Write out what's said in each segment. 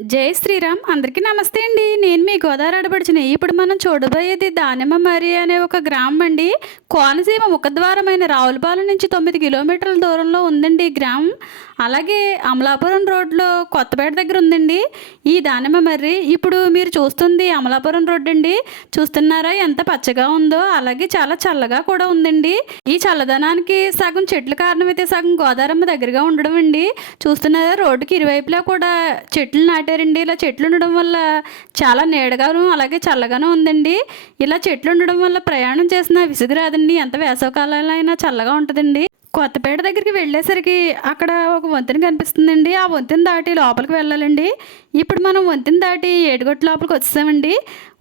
జై శ్రీరామ్. అందరికీ నమస్తే అండి. నేను మీ గోదావరి ఆడపడిచిన ఇప్పుడు మనం చూడబోయేది దానిమ్మ మరి అనే ఒక గ్రామం అండి. కోనసీమ ముఖద్వారమైన రావులపాలెం నుంచి తొమ్మిది కిలోమీటర్ల దూరంలో ఉందండి ఈ గ్రామం. అలాగే అమలాపురం రోడ్లో కొత్తపేట దగ్గర ఉందండి. ఈ దానిమ్మ మర్రి ఇప్పుడు మీరు చూస్తుంది అమలాపురం రోడ్ అండి. చూస్తున్నారా ఎంత పచ్చగా ఉందో? అలాగే చాలా చల్లగా కూడా ఉందండి. ఈ చల్లదనానికి సగం చెట్లు కారణమైతే సగం గోదావరమ్మ దగ్గరగా ఉండడం అండి. చూస్తున్నారా? రోడ్డుకి ఇరువైపులా కూడా చెట్లు నాటారండి. ఇలా చెట్లు ఉండడం వల్ల చాలా నీడగాను అలాగే చల్లగాను ఉందండి. ఇలా చెట్లు ఉండడం వల్ల ప్రయాణం చేసిన విసుగు రాదండి. ఎంత వేసవకాలంలో అయినా చల్లగా ఉంటుందండి. కొత్తపేట దగ్గరికి వెళ్ళేసరికి అక్కడ ఒక వంతెన కనిపిస్తుందండి. ఆ వంతెన దాటి లోపలికి వెళ్ళాలండి. ఇప్పుడు మనం వంతెన దాటి ఏడుగొట్టు లోపలికి వచ్చేసామండి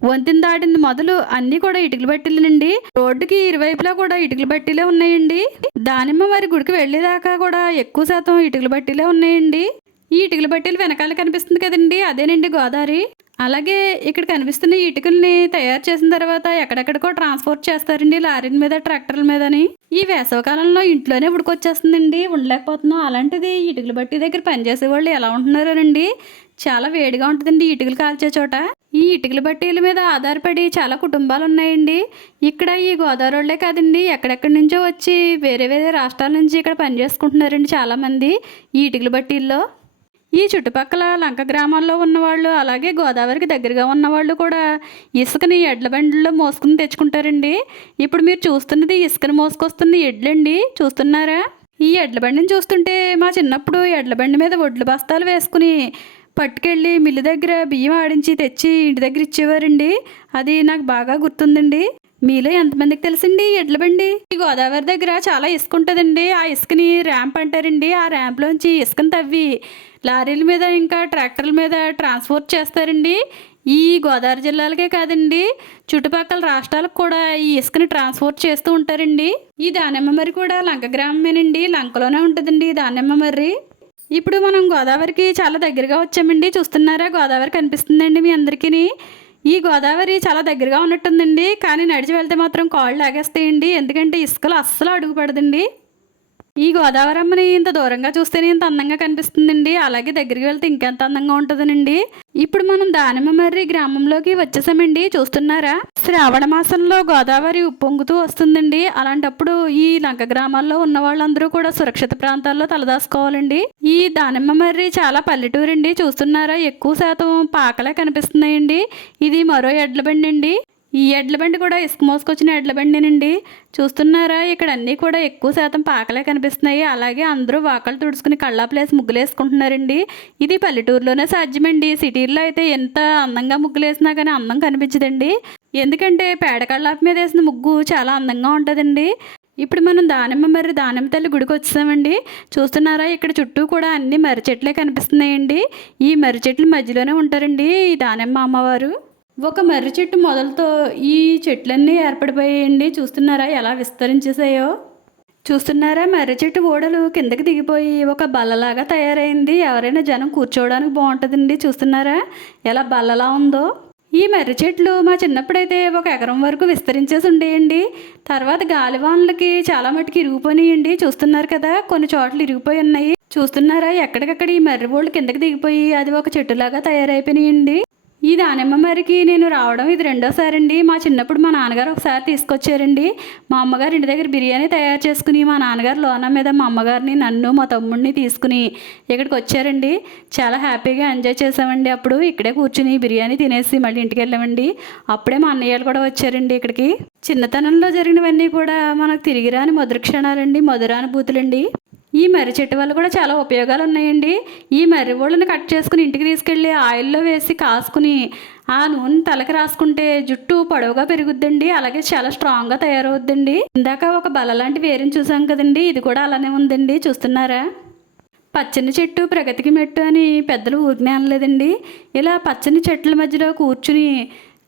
వంతెన దాటింది మొదలు అన్నీ కూడా ఇటుకలు బట్టీలండి రోడ్డుకి ఇరువైపులా కూడా ఇటుకలు బట్టీలే ఉన్నాయండి. దానిమ్మ వారి గుడికి వెళ్ళేదాకా కూడా ఎక్కువ శాతం ఇటుకలు బట్టీలే ఉన్నాయండి. ఈ ఇటుకల బట్టీలు వెనకాల కనిపిస్తుంది కదండి. అదేనండి గోదావరి. అలాగే ఇక్కడ కనిపిస్తున్న ఇటుకల్ని తయారు చేసిన తర్వాత ఎక్కడెక్కడికో ట్రాన్స్పోర్ట్ చేస్తారండి. లారీల మీద ట్రాక్టర్ల మీదని. ఈ వేసవకాలంలో ఇంట్లోనే ఉడికొచ్చేస్తుందండి. ఉండలేకపోతున్నాం. అలాంటిది ఇటుకల బట్టి దగ్గర పనిచేసే వాళ్ళు ఎలా ఉంటున్నారోనండి? చాలా వేడిగా ఉంటుందండి ఇటుకలు కాల్చే చోట. ఈ ఇటుకల బట్టీల మీద ఆధారపడి చాలా కుటుంబాలు ఉన్నాయండి ఇక్కడ ఈ గోదావరి వాళ్ళే కాదండి. ఎక్కడెక్కడి నుంచో వచ్చి వేరే వేరే రాష్ట్రాల నుంచి ఇక్కడ పనిచేసుకుంటున్నారండి చాలామంది ఈ ఇటుకల బట్టీల్లో. ఈ చుట్టుపక్కల లంక గ్రామాల్లో ఉన్నవాళ్ళు అలాగే గోదావరికి దగ్గరగా ఉన్నవాళ్ళు కూడా ఇసుకని ఎడ్ల బండిలో మోసుకుని తెచ్చుకుంటారండి. ఇప్పుడు మీరు చూస్తున్నది ఇసుకని మోసుకొస్తున్న ఎడ్లండి. చూస్తున్నారా? ఈ ఎడ్ల బండిని చూస్తుంటే మా చిన్నప్పుడు ఎడ్ల బండి మీద ఒడ్లు బస్తాలు వేసుకుని పట్టుకెళ్ళి మిల్లు దగ్గర బియ్యం ఆడించి తెచ్చి ఇంటి దగ్గర ఇచ్చేవారండి. అది నాకు బాగా గుర్తుందండి. మీలో ఎంతమందికి తెలుసండి ఎడ్ల బండి? ఈ గోదావరి దగ్గర చాలా ఇసుక ఉంటుందండి. ఆ ఇసుకని ర్యాంప్ అంటారండి. ఆ ర్యాంప్లోంచి ఇసుకని తవ్వి లారీల మీద ఇంకా ట్రాక్టర్ల మీద ట్రాన్స్పోర్ట్ చేస్తారండి. ఈ గోదావరి జిల్లాలకే కాదండి. చుట్టుపక్కల రాష్ట్రాలకు కూడా ఈ ఇసుకని ట్రాన్స్పోర్ట్ చేస్తూ ఉంటారండి. ఈ దానిమ్మ మర్రి కూడా లంక గ్రామమేనండి. లంకలోనే ఉంటుందండి ఈ దానిమ్మ మర్రి. ఇప్పుడు మనం గోదావరికి చాలా దగ్గరగా వచ్చామండి. చూస్తున్నారా? గోదావరి కనిపిస్తుందండి మీ అందరికీ ఈ గోదావరి చాలా దగ్గరగా ఉన్నట్టుందండి కానీ నడిచి వెళ్తే మాత్రం కాళ్ళు లాగేస్తాయండి. ఎందుకంటే ఇసుకలు అస్సలు అడుగు పడదండి. ఈ గోదావరి అమ్మని ఇంత దూరంగా చూస్తేనే ఇంత అందంగా కనిపిస్తుందండి. అలాగే దగ్గరికి వెళ్తే ఇంకెంత అందంగా ఉంటుందనండి. ఇప్పుడు మనం దానిమ్మ మర్రి గ్రామంలోకి వచ్చేసామండి. చూస్తున్నారా? శ్రావణ మాసంలో గోదావరి ఉప్పొంగుతూ వస్తుందండి. అలాంటప్పుడు ఈ లంక గ్రామాల్లో ఉన్న వాళ్ళందరూ కూడా సురక్షిత ప్రాంతాల్లో తలదాసుకోవాలండి ఈ దానిమ్మ మర్రి చాలా పల్లెటూరు అండి చూస్తున్నారా? ఎక్కువ శాతం పాకలే కనిపిస్తున్నాయండి. ఇది మరో ఎడ్ల బండి అండి. ఈ ఎడ్ల బండి కూడా ఇసుక మోసుకొచ్చిన ఎడ్ల బండినండి చూస్తున్నారా ఇక్కడ అన్నీ కూడా ఎక్కువ శాతం పాకలే కనిపిస్తున్నాయి. అలాగే అందరూ వాకలు తుడుచుకుని కళ్ళాపులేసి ముగ్గులు వేసుకుంటున్నారండి ఇది పల్లెటూరులోనే సాధ్యమండి. సిటీల్లో అయితే ఎంత అందంగా ముగ్గులు వేసినా కానీ అందం కనిపించదండి. ఎందుకంటే పేడ కళ్ళాపు మీద వేసిన ముగ్గు చాలా అందంగా ఉంటుందండి. ఇప్పుడు మనం దానిమ్మ మర్రి దానిమ్మ తల్లి గుడికి వచ్చామండి చూస్తున్నారా ఇక్కడ చుట్టూ కూడా అన్ని మర్రి చెట్లే కనిపిస్తున్నాయండి. ఈ మర్రి చెట్లు మధ్యలోనే ఉంటారండి ఈ దానిమ్మ అమ్మవారు. ఒక మర్రి చెట్టు మొదలతో ఈ చెట్లన్నీ ఏర్పడిపోయాయండి. చూస్తున్నారా ఎలా విస్తరించేసాయో చూస్తున్నారా మర్రి చెట్టు ఓడలు కిందకి దిగిపోయి ఒక బల్లలాగా తయారైంది. ఎవరైనా జనం కూర్చోవడానికి బాగుంటుందండి. చూస్తున్నారా ఎలా బల్లలా ఉందో? ఈ మర్రి చెట్లు మా చిన్నప్పుడైతే ఒక ఎకరం వరకు విస్తరించేసి ఉండేయండి. తర్వాత గాలివాన్లకి చాలా మటుకు ఇరిగిపోయినాయండి. చూస్తున్నారు కదా కొన్ని చోట్ల ఇరిగిపోయి ఉన్నాయి. చూస్తున్నారా ఎక్కడికక్కడ ఈ మర్రి బోళ్ళు కిందకి దిగిపోయి అది ఒక చెట్టులాగా తయారైపోయినాయండి. ఈ దానిమ్మ మరికి నేను రావడం ఇది రెండోసారి అండి మా చిన్నప్పుడు మా నాన్నగారు ఒకసారి తీసుకొచ్చారండి. మా అమ్మగారు ఇంటి దగ్గర బిర్యానీ తయారు చేసుకుని మా నాన్నగారు లోన మీద మా అమ్మగారిని నన్ను మా తమ్ముడిని తీసుకుని ఇక్కడికి వచ్చారండి. చాలా హ్యాపీగా ఎంజాయ్ చేసామండి అప్పుడు. ఇక్కడే కూర్చుని బిర్యానీ తినేసి మళ్ళీ ఇంటికి వెళ్ళామండి. అప్పుడే మా అన్నయ్యలు కూడా వచ్చారండి ఇక్కడికి. చిన్నతనంలో జరిగినవన్నీ కూడా మనకు తిరిగిరాని మధుర క్షణాలండి మధురానుభూతులండి. ఈ మర్రి చెట్టు వల్ల కూడా చాలా ఉపయోగాలు ఉన్నాయండి ఈ మర్రి ఓళ్ళని కట్ చేసుకుని ఇంటికి తీసుకెళ్ళి ఆయిల్లో వేసి కాసుకుని ఆ నూనె తలకి రాసుకుంటే జుట్టు పొడవుగా పెరుగుద్దండి. అలాగే చాలా స్ట్రాంగ్గా తయారవుద్దండి. ఇందాక ఒక బల లాంటి వేరుని చూసాం కదండి. ఇది కూడా అలానే ఉందండి. చూస్తున్నారా? పచ్చని చెట్టు ప్రగతికి మెట్టు అని పెద్దలు ఊరినే అనలేదండి. ఇలా పచ్చని చెట్ల మధ్యలో కూర్చుని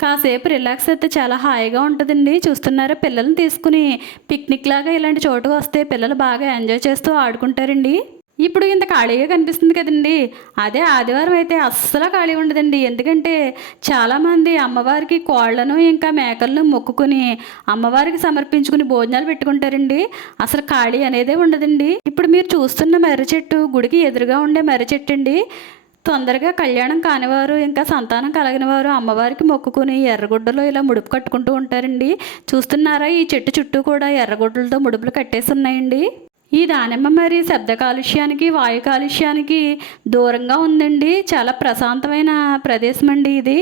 కాసేపు రిలాక్స్ అయితే చాలా హాయిగా ఉంటుందండి. చూస్తున్నారా? పిల్లల్ని తీసుకుని పిక్నిక్ లాగా ఇలాంటి చోటుకు వస్తే పిల్లలు బాగా ఎంజాయ్ చేస్తూ ఆడుకుంటారండి. ఇప్పుడు ఇంత ఖాళీగా కనిపిస్తుంది కదండి. అదే ఆదివారం అయితే అస్సలు ఖాళీ ఉండదండి. ఎందుకంటే చాలామంది అమ్మవారికి కోళ్ళను ఇంకా మేకలను మొక్కుకుని అమ్మవారికి సమర్పించుకుని భోజనాలు పెట్టుకుంటారండి. అసలు ఖాళీ అనేదే ఉండదండి. ఇప్పుడు మీరు చూస్తున్న మర్రి చెట్టు గుడికి ఎదురుగా ఉండే మర్రి చెట్టు అండి తొందరగా కళ్యాణం కానివారు ఇంకా సంతానం కలిగిన వారు అమ్మవారికి మొక్కుకుని ఎర్రగుడ్డలో ఇలా ముడుపు కట్టుకుంటూ ఉంటారండి. చూస్తున్నారా ఈ చెట్టు చుట్టూ కూడా ఎర్రగుడ్డలతో ముడుపులు కట్టేసి ఉన్నాయండి. ఈ దానిమ్మ మరి శబ్ద కాలుష్యానికి వాయు కాలుష్యానికి దూరంగా ఉందండి. చాలా ప్రశాంతమైన ప్రదేశం అండి ఇది.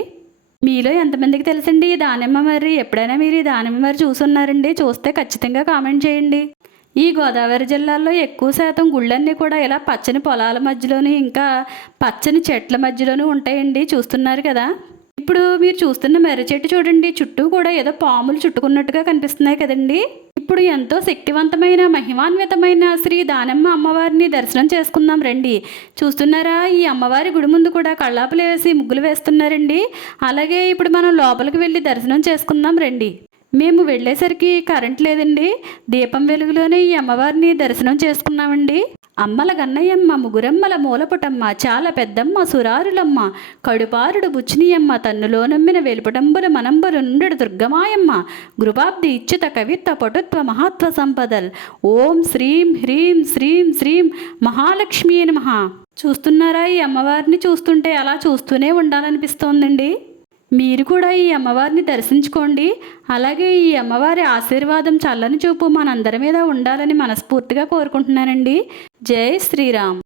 మీలో ఎంతమందికి తెలుసండి ఈ దానిమ్మ మరి? ఎప్పుడైనా మీరు ఈ దానిమ్మ మరి చూసున్నారండి? చూస్తే ఖచ్చితంగా కామెంట్ చేయండి. ఈ గోదావరి జిల్లాలో ఎక్కువ శాతం గుళ్ళన్నీ కూడా ఇలా పచ్చని పొలాల మధ్యలోని ఇంకా పచ్చని చెట్ల మధ్యలోనూ ఉంటాయండి. చూస్తున్నారు కదా? ఇప్పుడు మీరు చూస్తున్న మెర్ర చెట్టు చూడండి. చుట్టూ కూడా ఏదో పాములు చుట్టుకున్నట్టుగా కనిపిస్తున్నాయి కదండి. ఇప్పుడు ఎంతో శక్తివంతమైన మహిమాన్వితమైన శ్రీ దానమ్మ అమ్మవారిని దర్శనం చేసుకుందాం రండి. చూస్తున్నారా? ఈ అమ్మవారి గుడి ముందు కూడా కళ్ళాపులు వేసి ముగ్గులు వేస్తున్నారండి. అలాగే ఇప్పుడు మనం లోపలికి వెళ్ళి దర్శనం చేసుకుందాం రండి. మేము వెళ్ళేసరికి కరెంట్ లేదండి. దీపం వెలుగులోనే ఈ అమ్మవారిని దర్శనం చేసుకున్నామండి. అమ్మల గన్నయ్యమ్మ ముగురమ్మల మూలపుటమ్మ చాలా పెద్దమ్మ సురారులమ్మ కడుపారుడు బుచ్చినియమ్మ తన్నులో నమ్మిన వెలుపుటంబుల మనంబులు దుర్గమాయమ్మ గృపాబ్ది ఇచ్చుత కవిత్వ పటుత్వ మహాత్వ సంపదల్. ఓం శ్రీం హ్రీం శ్రీం శ్రీం మహాలక్ష్మీ నమ. చూస్తున్నారా ఈ అమ్మవారిని చూస్తుంటే అలా చూస్తూనే ఉండాలనిపిస్తోందండి. మీరు కూడా ఈ అమ్మవారిని దర్శించుకోండి. అలాగే ఈ అమ్మవారి ఆశీర్వాదం చల్లని చూపు మనందరి మీద ఉండాలని మనస్ఫూర్తిగా కోరుకుంటున్నానండి. జై శ్రీరామ్.